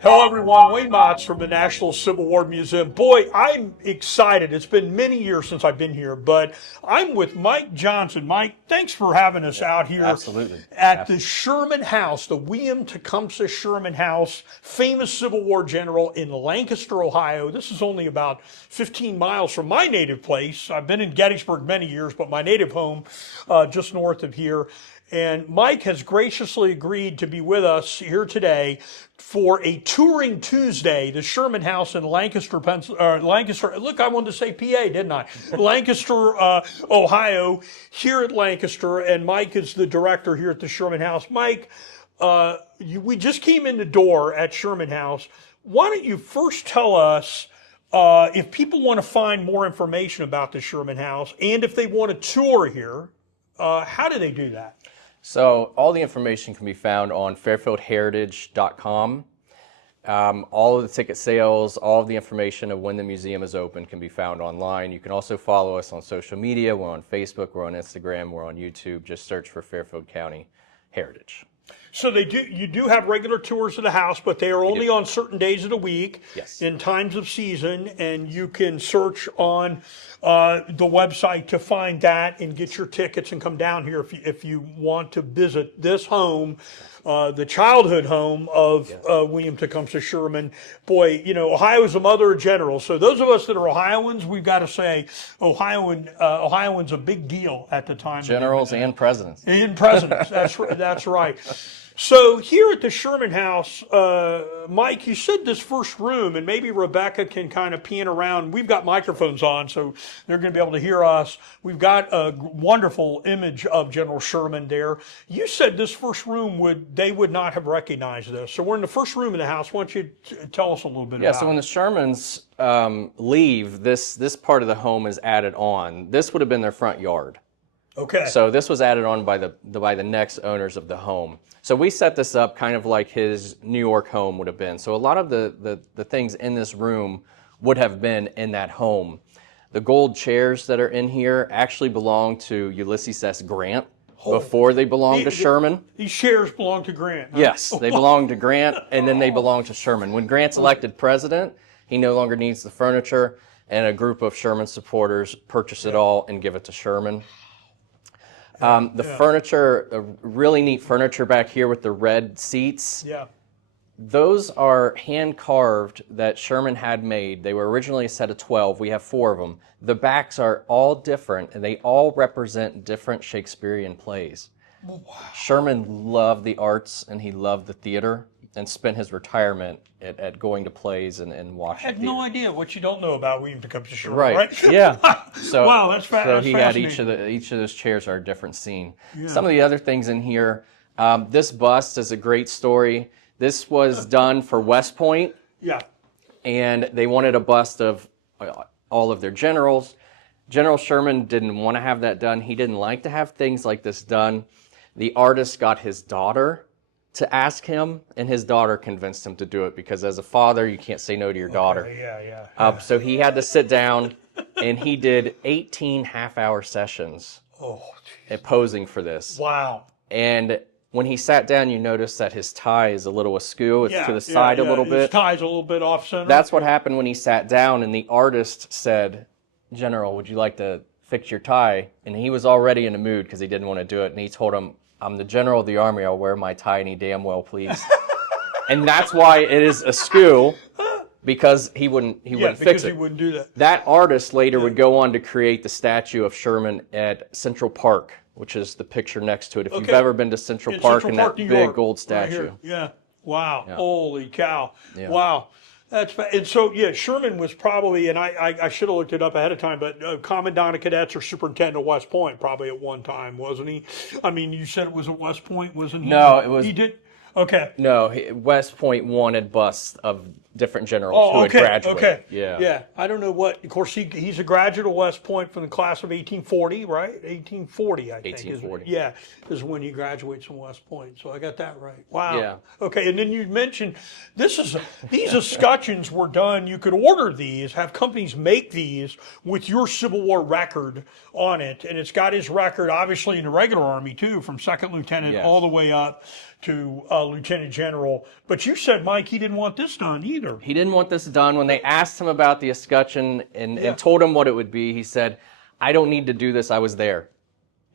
Hello, everyone. Wayne Motts from the National Civil War Museum. Boy, I'm excited. It's been many years since I've been here, but I'm with Mike Johnson. Mike, thanks for having us out here Absolutely. at the Sherman House, the William Tecumseh Sherman House, famous Civil War general in Lancaster, Ohio. This is only about 15 miles from my native place. I've been in Gettysburg many years, but my native home just north of here. And Mike has graciously agreed to be with us here today for a touring Tuesday, the Sherman House in Lancaster, Lancaster. Look, I wanted to say PA, didn't I? Lancaster, Ohio, here at Lancaster. And Mike is the director here at the Sherman House. Mike, we just came in the door at Sherman House. Why don't you first tell us if people want to find more information about the Sherman House and if they want to tour here, how do they do that? So all the information can be found on fairfieldheritage.com. All of the ticket sales, all of the information of when the museum is open can be found online. You can also follow us on social media. We're on Facebook, we're on Instagram, we're on YouTube. Just search for Fairfield County Heritage. So you do have regular tours of the house, but they are only on certain days of the week, yes, in times of season, and you can search on the website to find that and get your tickets and come down here if you want to visit this home, the childhood home of William Tecumseh Sherman. Boy, you know, Ohio is the mother of generals. So those of us that are Ohioans, we've got to say Ohioans a big deal at the time. Generals and presidents. And presidents, that's right. So here at the Sherman House, Mike, you said this first room, and maybe Rebecca can kind of pan around. We've got microphones on, so they're going to be able to hear us. We've got a wonderful image of General Sherman there. You said this first room they would not have recognized this. So we're in the first room of the house. Why don't you tell us a little bit about it? Yeah, so when the Shermans leave, this part of the home is added on. This would have been their front yard. Okay. So this was added on by the next owners of the home. So we set this up kind of like his New York home would have been. So a lot of the things in this room would have been in that home. The gold chairs that are in here actually belong to Ulysses S. Grant before they belonged to Sherman. These chairs belong to Grant. Huh? Yes, they belong to Grant, and then they belong to Sherman. When Grant's elected president, he no longer needs the furniture, and a group of Sherman supporters purchase it all and give it to Sherman. Furniture, really neat furniture back here with the red seats. Yeah. Those are hand carved that Sherman had made. They were originally a set of 12. We have 4 of them. The backs are all different, and they all represent different Shakespearean plays. Wow. Sherman loved the arts, and he loved the theater, and spent his retirement at going to plays and watching. I had no idea what you don't know about William Tecumseh Sherman. Right. Yeah. So wow, that's so he had fascinating. each of those chairs are a different scene. Yeah. Some of the other things in here. This bust is a great story. This was done for West Point. Yeah. And they wanted a bust of all of their generals. General Sherman didn't want to have that done. He didn't like to have things like this done. The artist got his daughter to ask him, and his daughter convinced him to do it because as a father, you can't say no to your daughter. Yeah. So he had to sit down, and he did 18 half-hour sessions posing for this. Wow. And when he sat down, you notice that his tie is a little askew. It's to the side a little bit. His tie's a little bit off center. That's what happened when he sat down, and the artist said, "General, would you like to fix your tie?" And he was already in a mood because he didn't want to do it, and he told him, "I'm the general of the army. I'll wear my tie any damn well, please." And that's why it is askew, because he wouldn't fix it. He wouldn't do that. That artist later would go on to create the statue of Sherman at Central Park, which is the picture next to it. If you've ever been to Central Park and that big gold statue. Right here. Yeah. Wow. Yeah. Holy cow. Yeah. Wow. And so, Sherman was probably, and I should have looked it up ahead of time, but Commandant of Cadets or Superintendent of West Point probably at one time, wasn't he? I mean, you said it was at West Point, wasn't he? No, it was. He did? Okay. No, West Point wanted busts of different generals who had graduated. Okay. Yeah. I don't know what. Of course, he's a graduate of West Point from the class of 1840, right? 1840, I think. 1840. Is when he graduates from West Point. So I got that right. Wow. Yeah. Okay, and then you mentioned these escutcheons were done. You could order these, have companies make these with your Civil War record on it, and it's got his record, obviously in the regular Army too, from second lieutenant all the way up to lieutenant general. But you said, Mike, he didn't want this done either. He didn't want this done. When they asked him about the escutcheon and told him what it would be, he said, "I don't need to do this. I was there."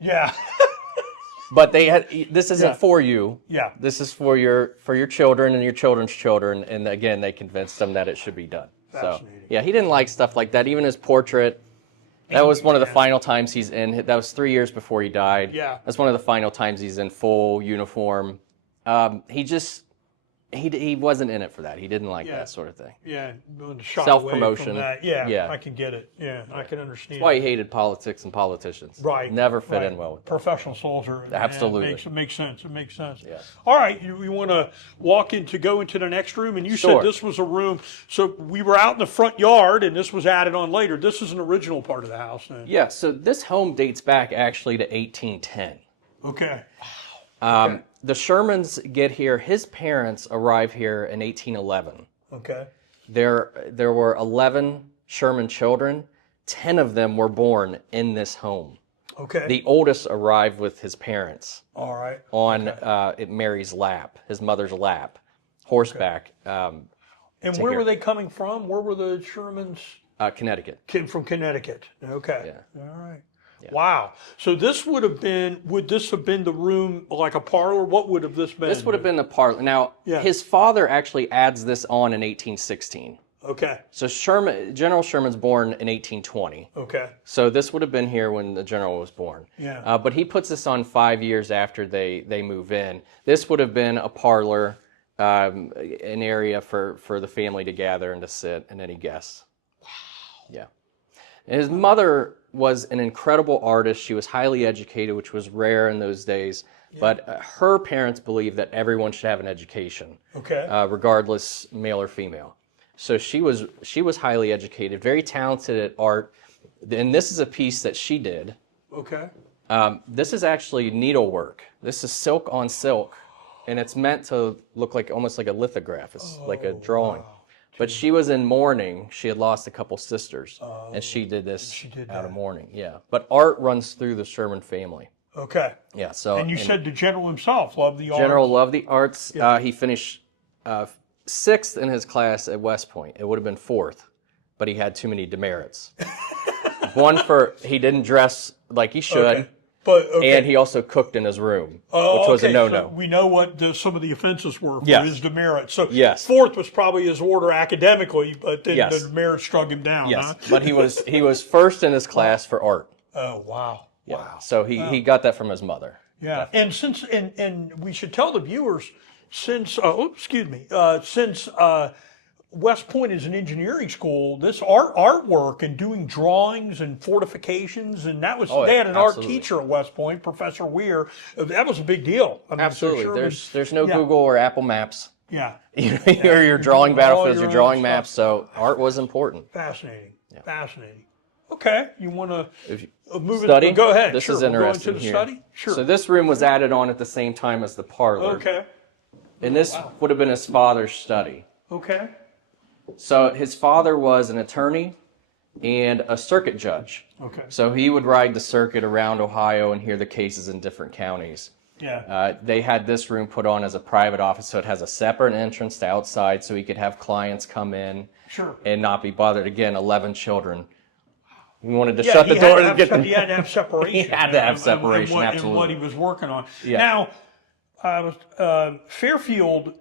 Yeah. But this isn't for you. Yeah. This is for your children and your children's children. And again, they convinced him that it should be done. Fascinating. So, yeah, he didn't like stuff like that. Even his portrait, that was one of the final times he's in. That was 3 years before he died. Yeah. That's one of the final times he's in full uniform. He wasn't in it for that. He didn't like that sort of thing. Yeah, shy Self-promotion. away from that. Yeah, Yeah. I can get it. Yeah, I can understand. That's why he hated politics and politicians. Right. Never fit right. in well with them. Professional soldier. Absolutely. It makes sense. It makes sense. Yeah. All right, we want to go into the next room, and you Sure. said this was a room. So we were out in the front yard, and this was added on later. This is an original part of the house then. Yeah, so this home dates back actually to 1810. Okay. The Shermans get here. His parents arrive here in 1811. Okay. There were 11 Sherman children. 10 of them were born in this home. Okay. The oldest arrived with his parents All right. on Mary's lap, his mother's lap, horseback, And where were they coming from? Where were the Shermans? Connecticut. From Connecticut. Okay. Yeah. All right. Yeah. Wow. So this would this have been the room, like a parlor? What would have this been? This would have been the parlor. Now, his father actually adds this on in 1816. Okay. So General Sherman's born in 1820. Okay. So this would have been here when the general was born. Yeah. But he puts this on 5 years after they move in. This would have been a parlor, an area for the family to gather and to sit and any guests. Wow. Yeah. And his mother was an incredible artist. She was highly educated, which was rare in those days. Yeah. But her parents believed that everyone should have an education, regardless male or female. So she was highly educated, very talented at art. And this is a piece that she did. Okay. This is actually needlework. This is silk on silk, and it's meant to look like almost like a lithograph. It's like a drawing. Wow. But she was in mourning. She had lost a couple sisters, and she did this out of mourning. Yeah. But art runs through the Sherman family. Okay. Yeah. So. And you said the general himself loved the arts. General loved the arts. Yeah. He finished 6th in his class at West Point. It would have been 4th, but he had too many demerits. One for he didn't dress like he should. Okay. But, and he also cooked in his room, which was a no-no. So we know what some of the offenses were for his demerits. So 4th was probably his order academically, but then the demerits struck him down. Yes, huh? But he was 1st in his class for art. Oh, wow. Yeah. Wow. So he got that from his mother. Yeah, and we should tell the viewers, since West Point is an engineering school, this artwork and doing drawings and fortifications, and that was they had an art teacher at West Point, Professor Weir. That was a big deal. I mean, absolutely. There's no Google or Apple Maps. Yeah. You're drawing battlefields, you're drawing maps, so art was important. Fascinating. Yeah. Fascinating. Okay, you want to move study? Go ahead. This is interesting we'll go into the here. study? Sure. So this room was added on at the same time as the parlor. Okay. And this would have been his father's study. Okay. So his father was an attorney and a circuit judge. Okay. So he would ride the circuit around Ohio and hear the cases in different counties. Yeah. They had this room put on as a private office, so it has a separate entrance to outside so he could have clients come in and not be bothered. Again, 11 children. We wanted to shut the door to get them. He had to have separation. He had to have separation, absolutely. And what he was working on. Yeah. Now, Fairfield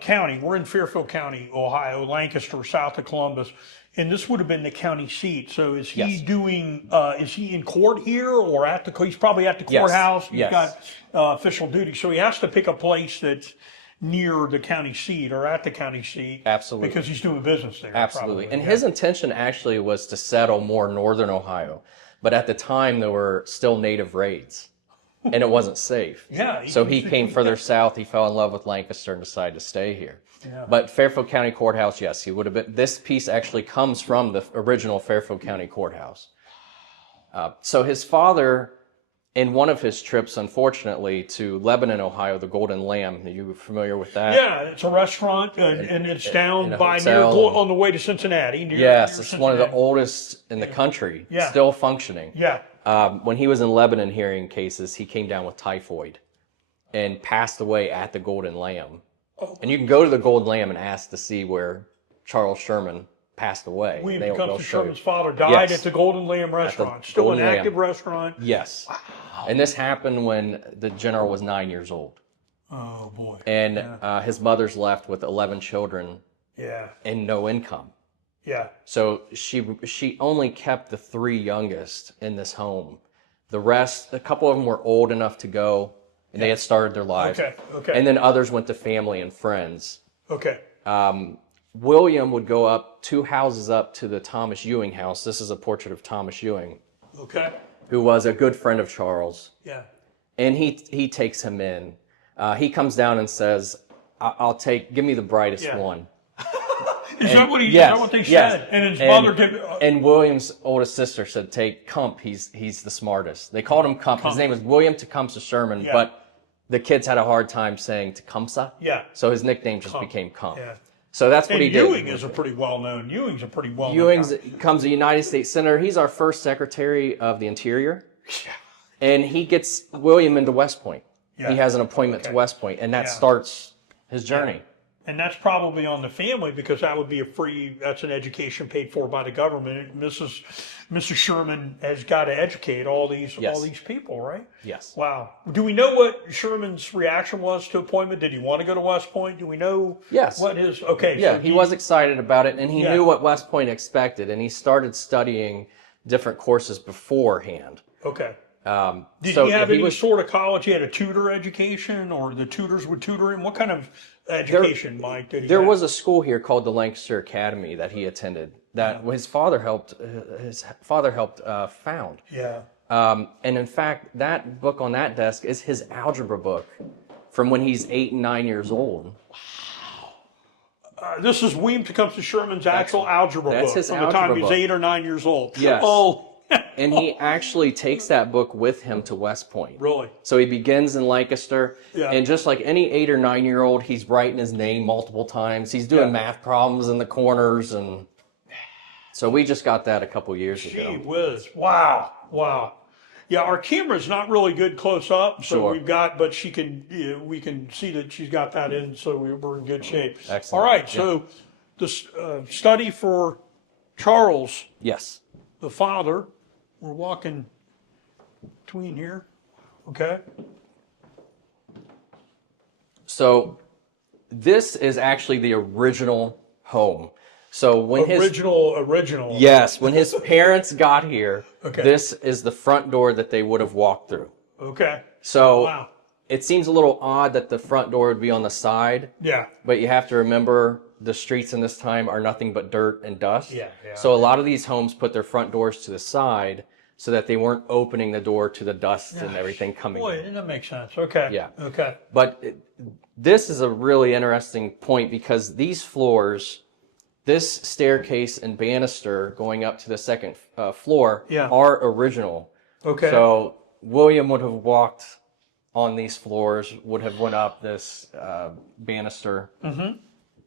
County, we're in Fairfield County, Ohio, Lancaster, south of Columbus, and this would have been the county seat. So is he is he in court here or he's probably at the courthouse? He's got official duty. So he has to pick a place that's near the county seat or at the county seat. Absolutely. Because he's doing business there. Absolutely. Probably. And his intention actually was to settle more northern Ohio. But at the time, there were still native raids. And it wasn't safe. So he came further south. He fell in love with Lancaster and decided to stay here. Yeah. But Fairfield County Courthouse, yes, he would have been. This piece actually comes from the original Fairfield County Courthouse. So his father, in one of his trips, unfortunately, to Lebanon, Ohio, the Golden Lamb. Are you familiar with that? Yeah, it's a restaurant, and it's down by on the way to Cincinnati. Yes, it's one of the oldest in the country, still functioning. Yeah. When he was in Lebanon hearing cases, he came down with typhoid. and passed away at the Golden Lamb. Oh. And you can go to the Golden Lamb and ask to see where Charles Sherman passed away. William They'll Tecumseh show you. Sherman's father died Yes. at the Golden Lamb restaurant. Still Golden an Lamb. active restaurant. Yes. And this happened when the general was 9 years old. Oh boy. And his mother's left with 11 children Yeah. and no income. Yeah. So she only kept the 3 youngest in this home. The rest, a couple of them were old enough to go, and they had started their lives. Okay. Okay. And then others went to family and friends. Okay. William would go up 2 houses up to the Thomas Ewing house. This is a portrait of Thomas Ewing, Okay. who was a good friend of Charles. Yeah. And he takes him in. He comes down and says, give me the brightest Yeah. one. Is that what they yes. said? And his mother did. And William's oldest sister said, take Cump. He's the smartest. They called him Cump. His name was William Tecumseh Sherman, Yeah. but the kids had a hard time saying Tecumseh. Yeah. So his nickname just became Cump. Yeah. So that's what And he did. Ewing is a pretty well-known. Ewing's a pretty well-known. Ewing's guy. becomes a United States Senator. He's our first Secretary of the Interior. And he gets William into West Point. Yeah. He has an appointment to West Point, and that Yeah. starts his journey. And that's probably on the family because that would be that's an education paid for by the government. Mrs. Sherman has got to educate all these people, right? Yes. Wow. Do we know what Sherman's reaction was to appointment? Did he want to go to West Point? Do we know Yes. what his okay? Yeah, so he was excited about it, and he Yeah. knew what West Point expected, and he started studying different courses beforehand. okay. Did So he have any was- sort of college? He had a tutor education, or the tutors would tutor him? What kind of education, Mike, did he There have? was a school here called the Lancaster Academy that he attended that his father helped found. Yeah. And in fact, that book on that desk is his algebra book from when he's 8 and 9 years old. This is William Tecumseh Sherman's actual algebra that's book his from the time algebra he was book. 8 or 9 years old. Yes. Oh, And he actually takes that book with him to West Point. really? So he begins in Lancaster, Yeah. and just like any 8 or 9 year old, he's writing his name multiple times. He's doing math problems in the corners, and so we just got that a couple years Gee ago. whiz. Wow. Wow. Yeah, our camera's not really good close up, so Sure. but we can see that she's got that in, so we're in good shape. Excellent. All right, so the study for Charles, Yes. the father, we're walking between here, okay? So this is actually the original home. So when Original. yes, when his parents got here, Okay. this is the front door that they would have walked through. Okay. So Wow. it seems a little odd that the front door would be on the side. Yeah. But you have to remember the streets in this time are nothing but dirt and dust. Yeah, yeah. So a lot of these homes put their front doors to the side so that they weren't opening the door to the dust and everything coming Boy, in. that makes sense. Okay. Yeah. Okay. But this is a really interesting point because these floors, this staircase and banister going up to the second floor Yeah. are original. Okay. So William would have walked on these floors, would have went up this banister. Mm-hmm.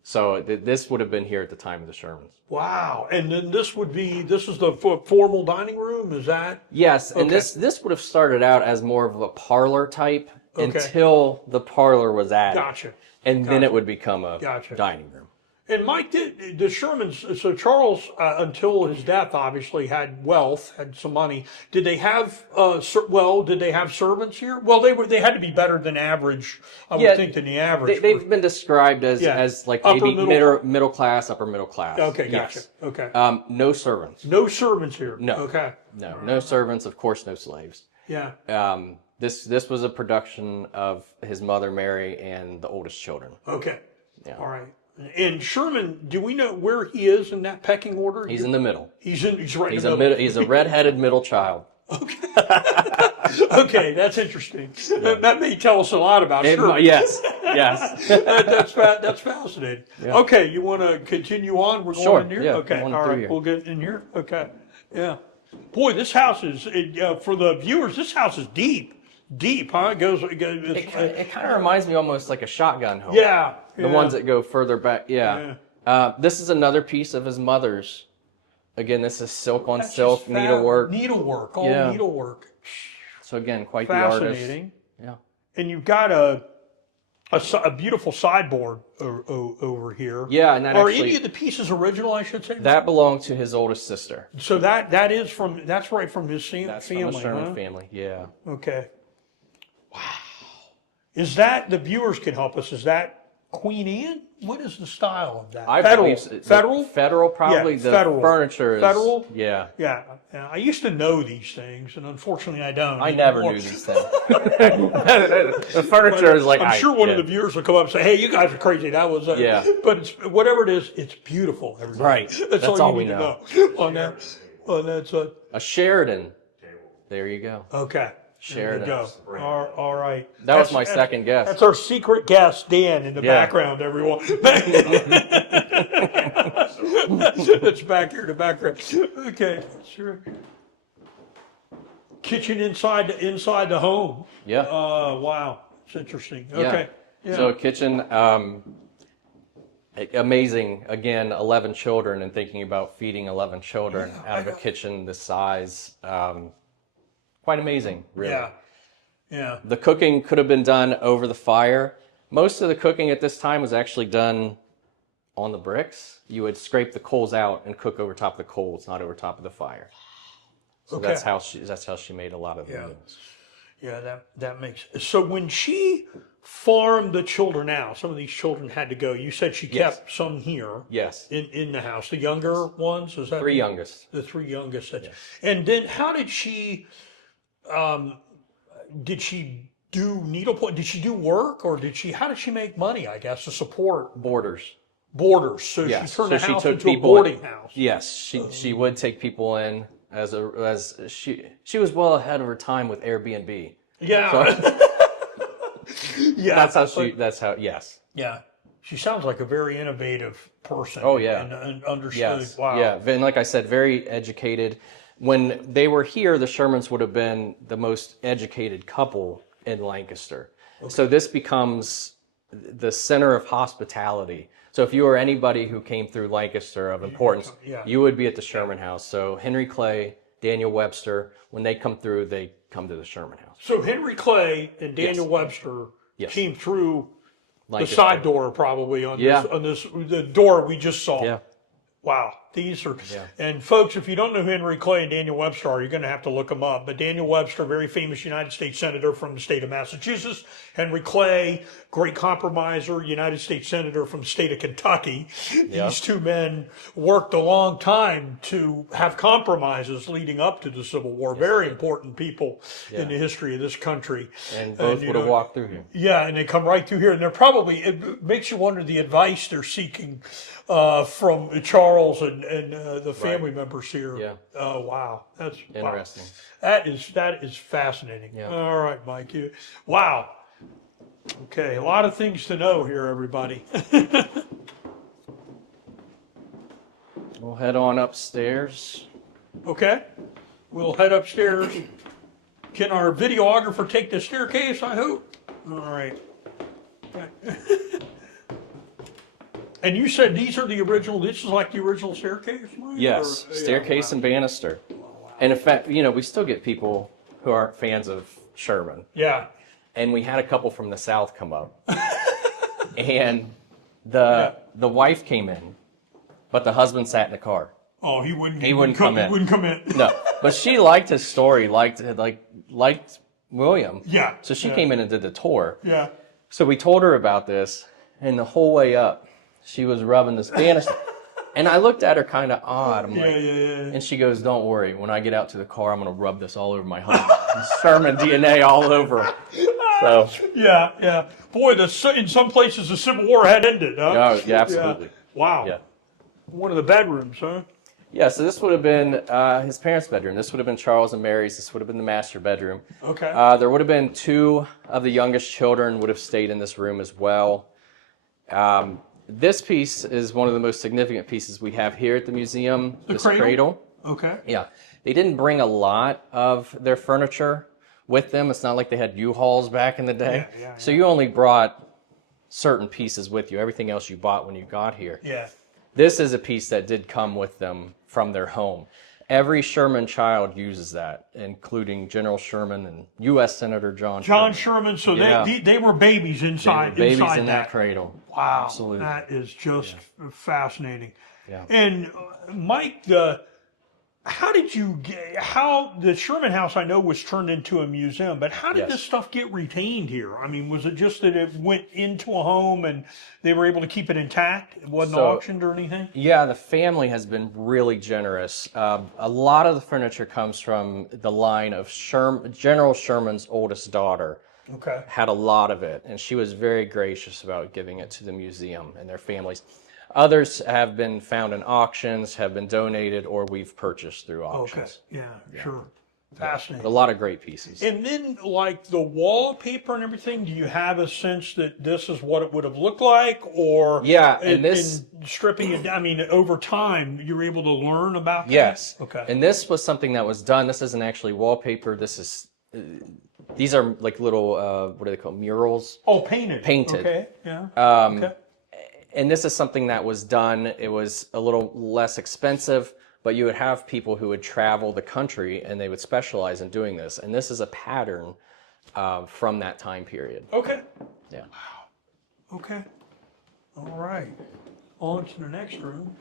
So this would have been here at the time of the Shermans. Wow. And then this is the formal dining room, is that? Yes, and Okay. this would have started out as more of a parlor type Okay. until the parlor was added. Gotcha. And then it would become a Gotcha. dining room. And Mike, did the Shermans, so Charles, until his death, obviously had wealth, had some money. Did they have, did they have servants here? Well, they had to be better than average, I would think, than the average. They've been described as like Upper maybe middle class, upper middle class. Okay, gotcha. Yes. Okay. No servants. No servants here. No. Okay. No servants. Of course, no slaves. Yeah. This was a production of his mother Mary and the oldest children. Okay. Yeah. All right. And Sherman, do we know where he is in that pecking order? He's in the middle. He's right He's in the a middle. he's a redheaded middle child. Okay, that's interesting. That may tell us a lot about Sherman. Yes. Yes. That's fascinating. Yeah. Okay, you want to continue on? We're going Sure, in here? yeah, Okay, going all through right, here. we'll get in here. Okay, yeah. Boy, this house is, for the viewers, this house is deep. Deep, huh? It kind of reminds me almost like a shotgun home. Yeah. The ones that go further back. Yeah. This is another piece of his mother's. Again, this is silk on silk, needlework. Needlework, Yeah. needlework. So again, quite the artist. Fascinating. Yeah. And you've got a beautiful sideboard over here. Yeah, and that Are actually, any of the pieces original, I should say? that belonged to his oldest sister. So that's right from his That's family, from the Sherman huh? family, yeah. Okay. Wow. Is that, the viewers can help us, is that Queen Anne? What is the style of that? Believe so. Federal? Federal, probably. Yeah, the federal. furniture is... Federal? Yeah. Yeah. I used to know these things, and unfortunately I don't. I never knew these things. The furniture is like... I'm sure one of the viewers will come up and say, hey, you guys are crazy. That was... Yeah. But it's, whatever it is, it's beautiful. Everybody. Right. That's all you we need to know. on that. On that. A Sheridan. There you go. Okay. Sheridan. There you go. All right. That was my second guess. That's our secret guest, Dan, in the background, everyone. That's back here in the background. Okay, sure. Kitchen inside the home. Yeah. Wow. It's interesting. Okay. Yeah. So a kitchen, amazing. Again, 11 children, and thinking about feeding 11 children out of a kitchen this size. Quite amazing, really. Yeah. Yeah. The cooking could have been done over the fire. Most of the cooking at this time was actually done on the bricks. You would scrape the coals out and cook over top of the coals, not over top of the fire. So that's how she made a lot of the meals. Yeah, that makes... So when she farmed the children out, some of these children had to go. You said she kept some here. Yes. In the house. The younger ones? Is that Three youngest. The three youngest. And then how did she... did she do needlepoint? Did she do work, or how did she make money, I guess, to support Boarders? So Yes. she turned the house took into a people boarding house. Yes, she would take people in as she was well ahead of her time with Airbnb. Yeah. Yeah. That's how yes. Yeah. She sounds like a very innovative person. Oh yeah. And understood. Yes. Wow. Yeah. And like I said, very educated. When they were here, the Shermans would have been the most educated couple in Lancaster. Okay. So this becomes the center of hospitality. So if you were anybody who came through Lancaster of importance, you would be at the Sherman House. So Henry Clay, Daniel Webster, when they come through, they come to the Sherman House. So Henry Clay and Daniel Webster came through Lancaster. The side door probably on this the door we just saw. Yeah. Wow, these are, and folks, if you don't know who Henry Clay and Daniel Webster are, you're going to have to look them up. But Daniel Webster, very famous United States Senator from the state of Massachusetts. Henry Clay, great compromiser, United States Senator from the state of Kentucky. These two men worked a long time to have compromises leading up to the Civil War. Very important people in the history of this country. And both would have walked through here. Yeah, and they come right through here. And they're probably, it makes you wonder the advice they're seeking from Charles and the family members here. Yeah. Oh, wow. That's interesting. Wow. That is fascinating. Yeah. All right, Mike. Wow. Okay, a lot of things to know here, everybody. We'll head on upstairs. Okay. We'll head upstairs. Can our videographer take the staircase, I hope? All right. And you said these are the original, this is like the original staircase, Mike? Yes, staircase and banister. And in fact, we still get people who aren't fans of Sherman. Yeah. And we had a couple from the South come up. And the wife came in, but the husband sat in the car. Oh, he wouldn't come in. He wouldn't come in. No, but she liked his story, liked William. Yeah. So she came in and did the tour. Yeah. So we told her about this, and the whole way up, she was rubbing this banister. And I looked at her kind of odd. I'm like, and she goes, "Don't worry. When I get out to the car, I'm going to rub this all over my husband. Sherman DNA all over him." So. Yeah. Boy, in some places the Civil War had ended, huh? Yeah, absolutely. Yeah. Wow. Yeah. One of the bedrooms, huh? Yeah, so this would have been his parents' bedroom. This would have been Charles and Mary's. This would have been the master bedroom. Okay. There would have been two of the youngest children would have stayed in this room as well. This piece is one of the most significant pieces we have here at the museum. This cradle. Okay. Yeah. They didn't bring a lot of their furniture with them. It's not like they had U-Hauls back in the day. So you only brought certain pieces with you. Everything else you bought when you got here. Yeah. This is a piece that did come with them from their home. Every Sherman child uses that, including General Sherman and U.S. Senator John Sherman. So Yeah. they were babies inside. Babies inside in that cradle. Wow, Absolutely. that is just fascinating. Yeah. And Mike, how did you get? How the Sherman House I know was turned into a museum, but how did Yes. this stuff get retained here? I mean, was it just that it went into a home and they were able to keep it intact? It wasn't auctioned or anything? Yeah, the family has been really generous. A lot of the furniture comes from the line of General Sherman's oldest daughter. Okay. Had a lot of it, and she was very gracious about giving it to the museum and their families. Others have been found in auctions, have been donated, or we've purchased through auctions. Okay. Yeah. Sure. Fascinating. A lot of great pieces. And then, like the wallpaper and everything, do you have a sense that this is what it would have looked like, or in stripping it down? I mean, over time, you're able to learn about that. Yes. Okay. And this was something that was done. This isn't actually wallpaper. This is. These are like little. What are they called? Murals. Oh, painted. Painted. Okay. Yeah. Okay. And this is something that was done. It was a little less expensive, but you would have people who would travel the country and they would specialize in doing this. And this is a pattern from that time period. Okay. Yeah. Wow. Okay. All right. On to the next room.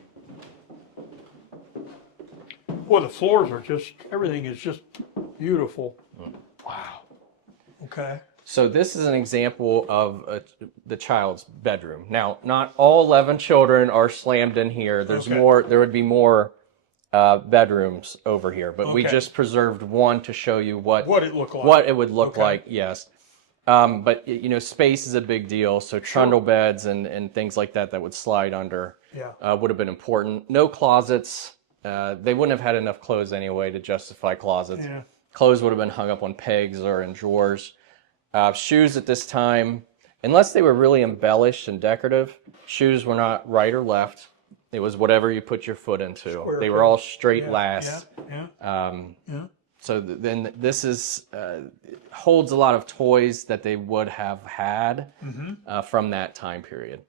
Well, the floors are just, everything is just beautiful. Wow. Okay. So this is an example of the child's bedroom. Now, not all 11 children are slammed in here. There's more. There would be more bedrooms over here, but we just preserved one to show you what it looked like. What it would look like. Yes. But you know, space is a big deal. So trundle beds and things like that would slide under would have been important. No closets. They wouldn't have had enough clothes anyway to justify closets. Yeah. Clothes would have been hung up on pegs or in drawers. Shoes at this time, unless they were really embellished and decorative, shoes were not right or left. It was whatever you put your foot into. They were all straight last. So then this is holds a lot of toys that they would have had from that time period.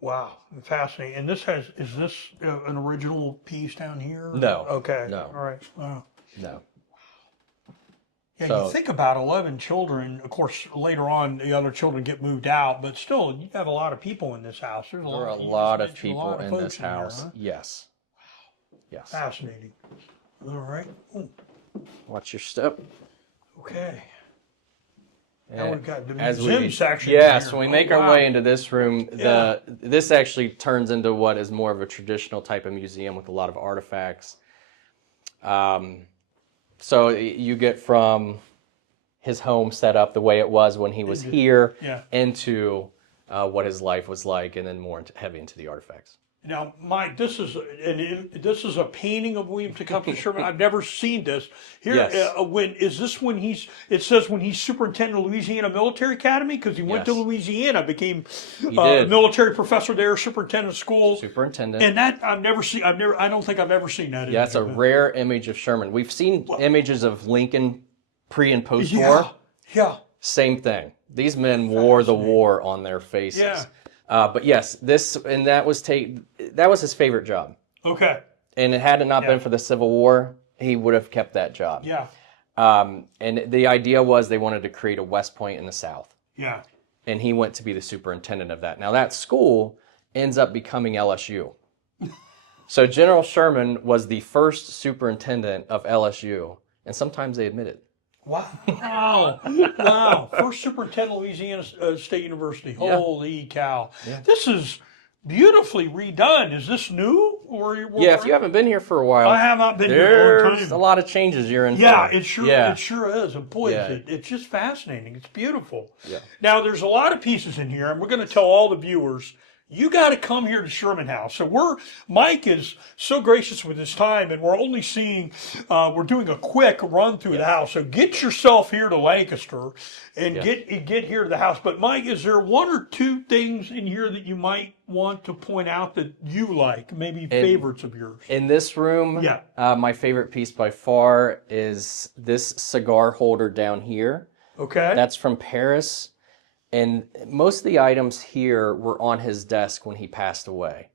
Wow, fascinating. And is this an original piece down here? No. Okay. No. All right. Wow. No. Yeah, So, you think about 11 children. Of course, later on, the other children get moved out, but still, you have a lot of people in this house. There are a lot of people in this house. Here, huh? Yes. Yes. Fascinating. All right. Ooh. Watch your step. Okay. Now we've got the As museum we, section. yes, here. when we make our way into this room, this actually turns into what is more of a traditional type of museum with a lot of artifacts. So you get from his home set up the way it was when he was here into what his life was like, and then more heavy into the artifacts. Now, Mike, this is a painting of William Tecumseh Sherman. I've never seen this. Here, it says when he's superintendent of Louisiana Military Academy, because he went to Louisiana, became a military professor there, superintendent of schools. Superintendent. And that I don't think I've ever seen that. Yeah, it's a rare image of Sherman. We've seen images of Lincoln pre and post war. Yeah. Same thing. These men wore the war on their faces. Yeah. But yes, that was his favorite job. Okay. And had it not been for the Civil War, he would have kept that job. Yeah. And the idea was they wanted to create a West Point in the South. Yeah. And he went to be the superintendent of that. Now that school ends up becoming LSU. So General Sherman was the first superintendent of LSU, and sometimes they admit it. Wow. Wow. First superintendent of Louisiana State University. Holy cow. Yeah. This is beautifully redone. Is this new? If you haven't been here for a while. I have not been here for a long time. There's a lot of changes you're in for. It sure is. And boy, it's just fascinating. It's beautiful. Yeah. Now, there's a lot of pieces in here, and we're going to tell all the viewers, you got to come here to Sherman House. So Mike is so gracious with his time, and we're only seeing, we're doing a quick run through the house. So get yourself here to Lancaster and get here to the house. But Mike, is there one or two things in here that you might want to point out that you like, maybe favorites of yours? In this room, my favorite piece by far is this cigar holder down here. Okay. That's from Paris. And most of the items here were on his desk when he passed away.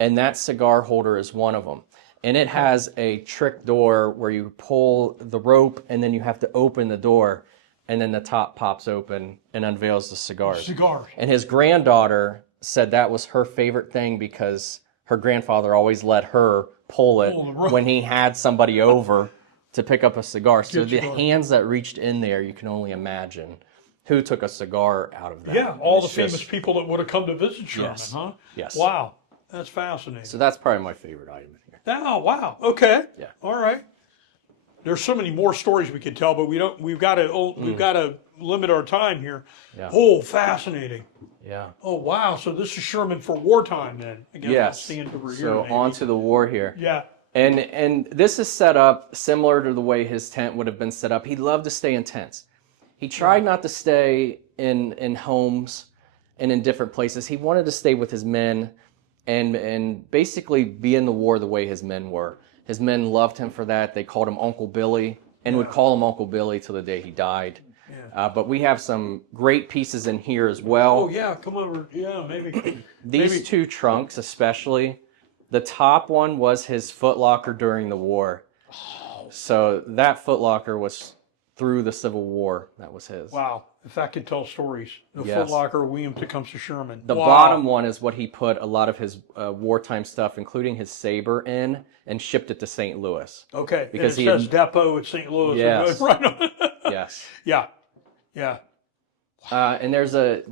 And that cigar holder is one of them. And it has a trick door where you pull the rope and then you have to open the door, and then the top pops open and unveils the cigars. Cigars. And his granddaughter said that was her favorite thing because her grandfather always let her pull it when he had somebody over to pick up a cigar. So the hands that reached in there, you can only imagine who took a cigar out of that. Yeah, all the famous people that would have come to visit Sherman, Yes. huh? Yes. Wow, that's fascinating. So that's probably my favorite item in here. Oh, wow. Okay. Yeah. All right. There's so many more stories we could tell, but we've got to limit our time here. Yeah. Oh, fascinating. Yeah. Oh, wow. So this is Sherman for wartime then. Again, Yes. stand over here. So maybe. on to the war here. Yeah. And this is set up similar to the way his tent would have been set up. He loved to stay in tents. He tried not to stay in homes and in different places. He wanted to stay with his men and basically be in the war the way his men were. His men loved him for that. They called him Uncle Billy and would call him Uncle Billy till the day he died. Yeah. But we have some great pieces in here as well. Oh, yeah. Come over. Yeah, maybe. These two trunks especially. The top one was his footlocker during the war. So that footlocker was through the Civil War. That was his. Wow. If that could tell stories. The Yes. footlocker, William Tecumseh Sherman. The Wow. bottom one is what he put a lot of his wartime stuff, including his saber, in and shipped it to St. Louis. Okay. Because and it says depot at St. Louis. Yes. Right on. Yes. Yeah. Yeah. And there's a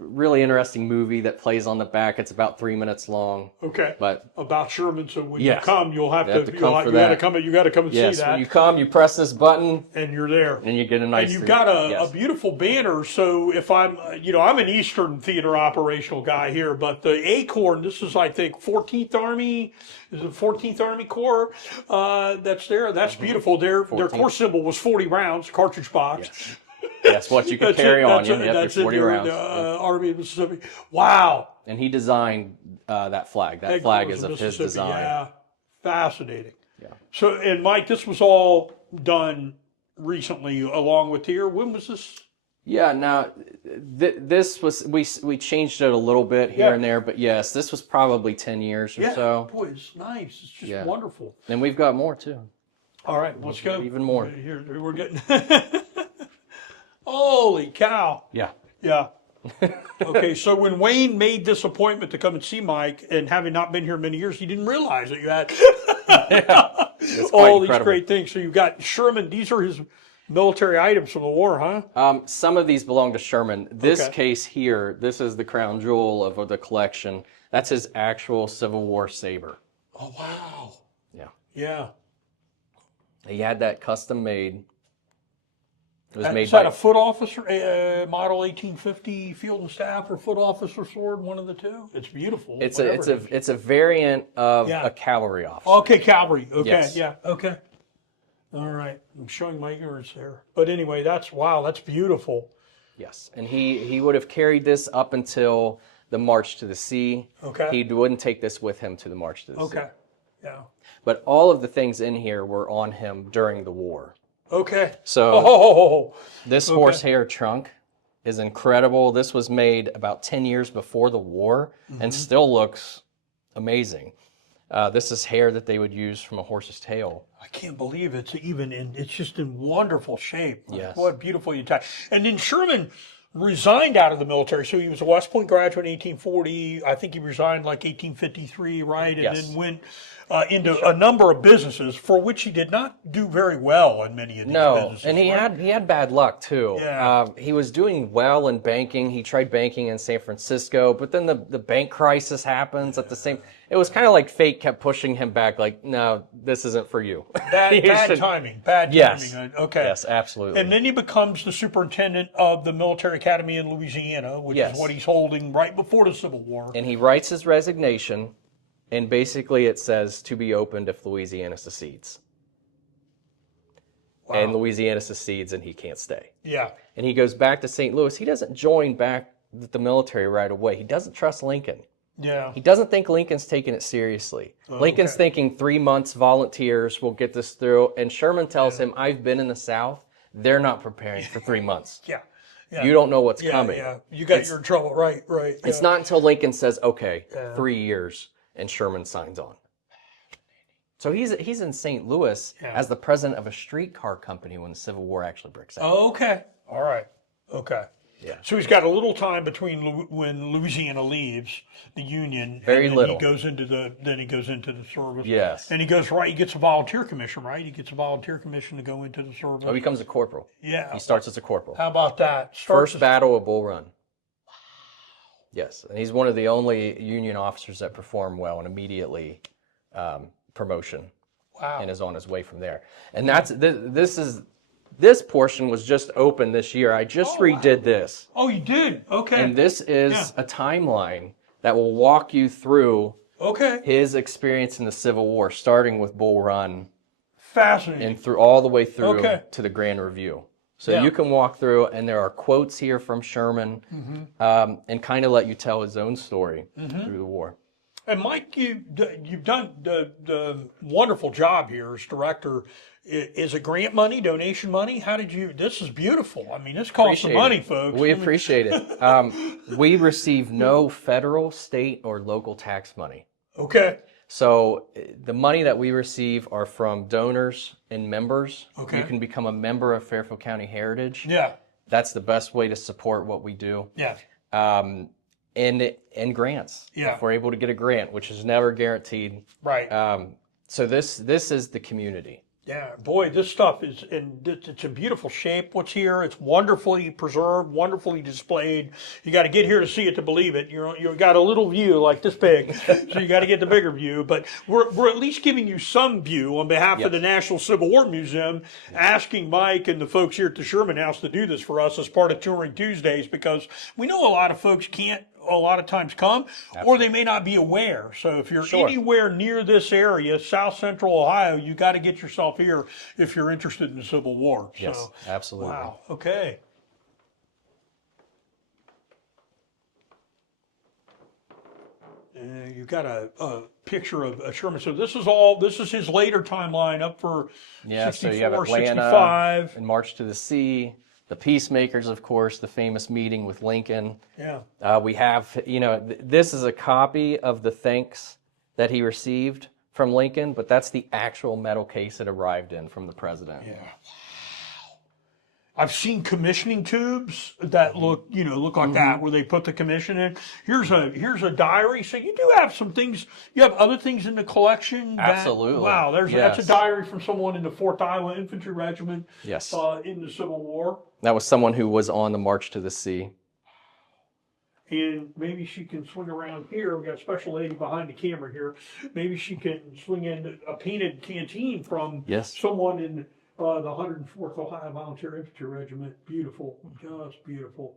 really interesting movie that plays on the back. It's about 3 minutes long. Okay. But about Sherman, so when Yes. you come, you'll have You have to to come for you got to that. come. You got to come and yes, see that, when you come, you press this button and you're there. and you get a nice. And you've got a yes. beautiful banner. So if I'm, I'm an Eastern Theater operational guy here, but the Acorn, this is I think 14th Army, is it 14th Army Corps? That's there. That's beautiful. Their 14th. core symbol was 40 rounds, cartridge box. Yes. Yes, what you could carry on you. Yep, That's your 40 in rounds. Army of Mississippi. Wow. And he designed that flag. That flag is of his Mississippi. design. Yeah, fascinating. Yeah. So, and Mike, this was all done recently, along with here. When was this? Yeah. Now, this was we changed it a little bit here Yeah. and there, but yes, this was probably 10 years or Yeah, so. boy, it's nice. It's just Yeah. wonderful. And we've got more too. All right, let's go. Even more. Here, we're getting. Holy cow! Yeah. Yeah. Okay, so when Wayne made this appointment to come and see Mike, and having not been here many years, he didn't realize that you had all these incredible. great things. So you've got Sherman. These are his military items from the war, huh? Some of these belong to Sherman. This Okay. case here, this is the crown jewel of the collection. That's his actual Civil War saber. Oh wow! Yeah. Yeah. He had that custom made. It was made Is that by a foot officer model 1850 field and staff or foot officer sword? One of the two. It's beautiful. it's whatever a variant of Yeah. a cavalry officer. Okay, cavalry. Okay, Yes. yeah, okay. All right, I'm showing my ignorance there. But anyway, that's beautiful. Yes, and he would have carried this up until the March to the Sea. Okay. He wouldn't take this with him to the March to the Sea. Okay, yeah. But all of the things in here were on him during the war. Okay. So Oh, this horsehair trunk is incredible. This was made about 10 years before the war and still looks amazing. This is hair that they would use from a horse's tail. I can't believe it's just in wonderful shape. Like, Yes. what beautiful you tie. And then Sherman resigned out of the military. So he was a West Point graduate in 1840. I think he resigned like 1853, right? And Yes. then went into a number of businesses for which he did not do very well in many of these businesses. And he right? had bad luck too. Yeah. He was doing well in banking. He tried banking in San Francisco, but then the bank crisis happens at the same. It was kind of like fate kept pushing him back. Like, no, this isn't for you. You Bad should- timing. Bad Yes. timing. Okay. Yes, absolutely. And then he becomes the superintendent of the military academy in Louisiana, which Yes. is what he's holding right before the Civil War. And he writes his resignation, and basically it says to be opened if Louisiana secedes. Wow. And Louisiana secedes, and he can't stay. Yeah. And he goes back to St. Louis. He doesn't join back the military right away. He doesn't trust Lincoln. Yeah. He doesn't think Lincoln's taking it seriously. Lincoln's okay. thinking 3 months volunteers will get this through. And Sherman tells him, I've been in the South. They're not preparing for 3 months. Yeah. Yeah. You don't know what's yeah, coming. Yeah. You're in trouble. Right. Right. It's yeah. not until Lincoln says, okay, 3 years, and Sherman signs on. So he's in St. Louis as the president of a streetcar company when the Civil War actually breaks out. Oh, okay. All right. Okay. Yeah. So he's got a little time between when Louisiana leaves the Union, Very and then little. he goes into the service. Yes. And he goes right. He gets a volunteer commission, right? He gets a volunteer commission to go into the service. Oh, he becomes a corporal. Yeah. He starts as a corporal. How about that? First battle of Bull Run. Yes, and he's one of the only Union officers that performed well and immediately promotion. Wow. And is on his way from there. And this portion was just open this year. I just redid this. Oh, you did? Okay. And this is a timeline that will walk you through his experience in the Civil War, starting with Bull Run. Fascinating. And through all the way through to the Grand Review. So you can walk through, and there are quotes here from Sherman, and kind of let you tell his own story through the war. And Mike, you've done the wonderful job here as director. Is it grant money, donation money? How did you? This is beautiful. I mean, this costs some money, folks. We appreciate it. We receive no federal, state, or local tax money. Okay. So the money that we receive are from donors and members. Okay. You can become a member of Fairfield County Heritage. Yeah. That's the best way to support what we do. Yeah. And grants. Yeah. If we're able to get a grant, which is never guaranteed. Right. So this is the community. Yeah, boy, this stuff is it's in beautiful shape. What's here? It's wonderfully preserved, wonderfully displayed. You got to get here to see it to believe it. You got a little view like this big, so you got to get the bigger view. But we're at least giving you some view on behalf of the National Civil War Museum, asking Mike and the folks here at the Sherman House to do this for us as part of Touring Tuesdays, because we know a lot of folks can't a lot of times come, or they may not be aware. So if you're anywhere near this area, South Central Ohio, you got to get yourself here if you're interested in the Civil War. Yes, so, absolutely. Wow. Okay. You've got a picture of Sherman. So this is his later timeline up for 64, so you have Atlanta 65. and March to the Sea. The Peacemakers, of course, the famous meeting with Lincoln. Yeah. We have, this is a copy of the thanks that he received from Lincoln, but that's the actual metal case it arrived in from the president. Yeah. Wow. I've seen commissioning tubes that look like that, where they put the commission in. Here's a diary. So you do have some things. You have other things in the collection. Absolutely. Wow. That's a diary from someone in the 4th Iowa Infantry Regiment. Yes. In the Civil War. That was someone who was on the March to the Sea. And maybe she can swing around here. We got a special lady behind the camera here. Maybe she can swing in a painted canteen from someone in the 104th Ohio Volunteer Infantry Regiment. Beautiful, just beautiful.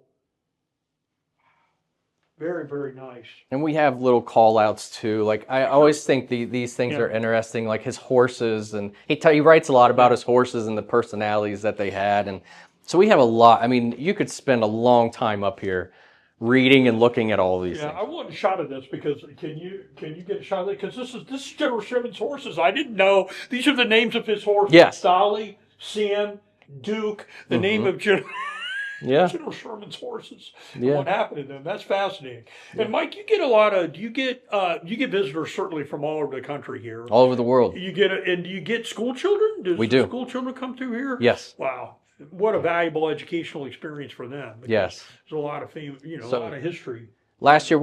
Very, very nice. And we have little call outs too. Like, I always think these things are interesting, like his horses, and he writes a lot about his horses and the personalities that they had. And so we have a lot. I mean, you could spend a long time up here reading and looking at all these things. I want a shot of this, because can you get a shot of it? Because this is General Sherman's horses. I didn't know these are the names of his horses. Yes. Dolly, Sam, Duke, the name of General Sherman's horses. Yeah. What happened to them? That's fascinating. Yeah. And Mike, you get a lot of. You get visitors certainly from all over the country here. All over the world. Do you get school children? We do. School children come through here? Yes. Wow. What a valuable educational experience for them. Yes. There's a lot of a lot of history. Last year,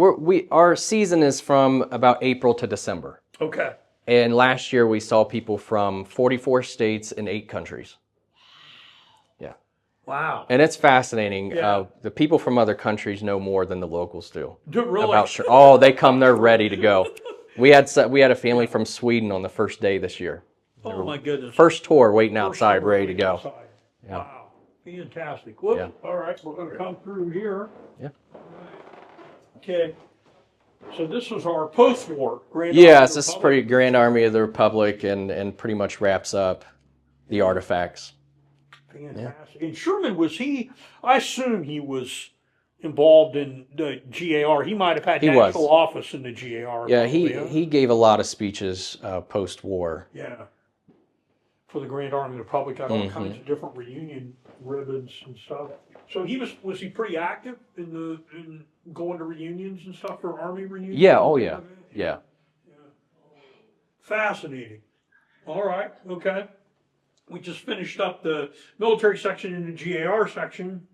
our season is from about April to December. Okay. And last year we saw people from 44 states and 8 countries. Yeah. Wow. And it's fascinating. Yeah. The people from other countries know more than the locals do. Really? They come there ready to go. We had a family from Sweden on the first day this year. Oh my goodness. First tour waiting outside, ready to go. Outside. Yeah. Wow. Fantastic. Whoop. Yeah. All right, we're going to come through here. Yeah. Okay. So this was our post-war Grand Yes, this is pretty Grand Army of the Republic, and pretty much wraps up the artifacts. Fantastic. And Sherman, I assume he was involved in the GAR. He might have had national office in the GAR. Yeah, he gave a lot of speeches post-war. Yeah. For the Grand Army of the Republic, got all kinds of different reunion ribbons and stuff. So was he pretty active in going to reunions and stuff for Army reunions? Yeah, oh yeah. Yeah. Fascinating. All right. Okay. We just finished up the military section and the GAR section.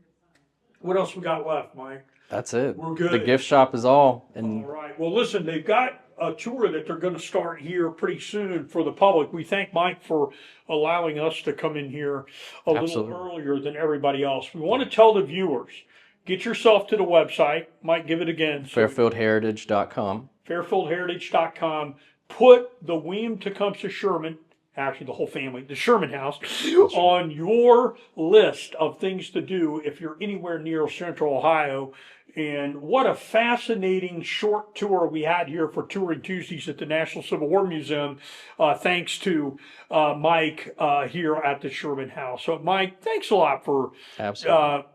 What else we got left, Mike? That's it. We're good. The gift shop is all. And All right. Well, listen, they've got a tour that they're going to start here pretty soon for the public. We thank Mike for allowing us to come in here a Absolutely. little earlier than everybody else. We want to tell the viewers, get yourself to the website. Mike, give it again. fairfieldheritage.com. fairfieldheritage.com. Put the William Tecumseh Sherman, actually the whole family, the Sherman House, on your list of things to do if you're anywhere near Central Ohio. And what a fascinating short tour we had here for Touring Tuesdays at the National Civil War Museum, thanks to Mike here at the Sherman House. So, Mike, thanks a lot for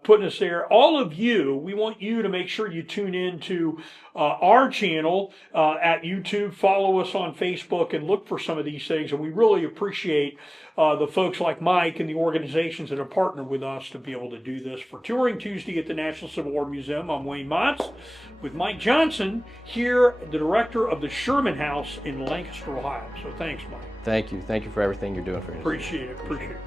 putting us there. All of you, we want you to make sure you tune in to our channel at YouTube. Follow us on Facebook and look for some of these things. And we really appreciate the folks like Mike and the organizations that have partnered with us to be able to do this. For Touring Tuesday at the National Civil War Museum, I'm Wayne Motts with Mike Johnson here, the director of the Sherman House in Lancaster, Ohio. So thanks, Mike. Thank you. Thank you for everything you're doing for us. Appreciate it. Appreciate it.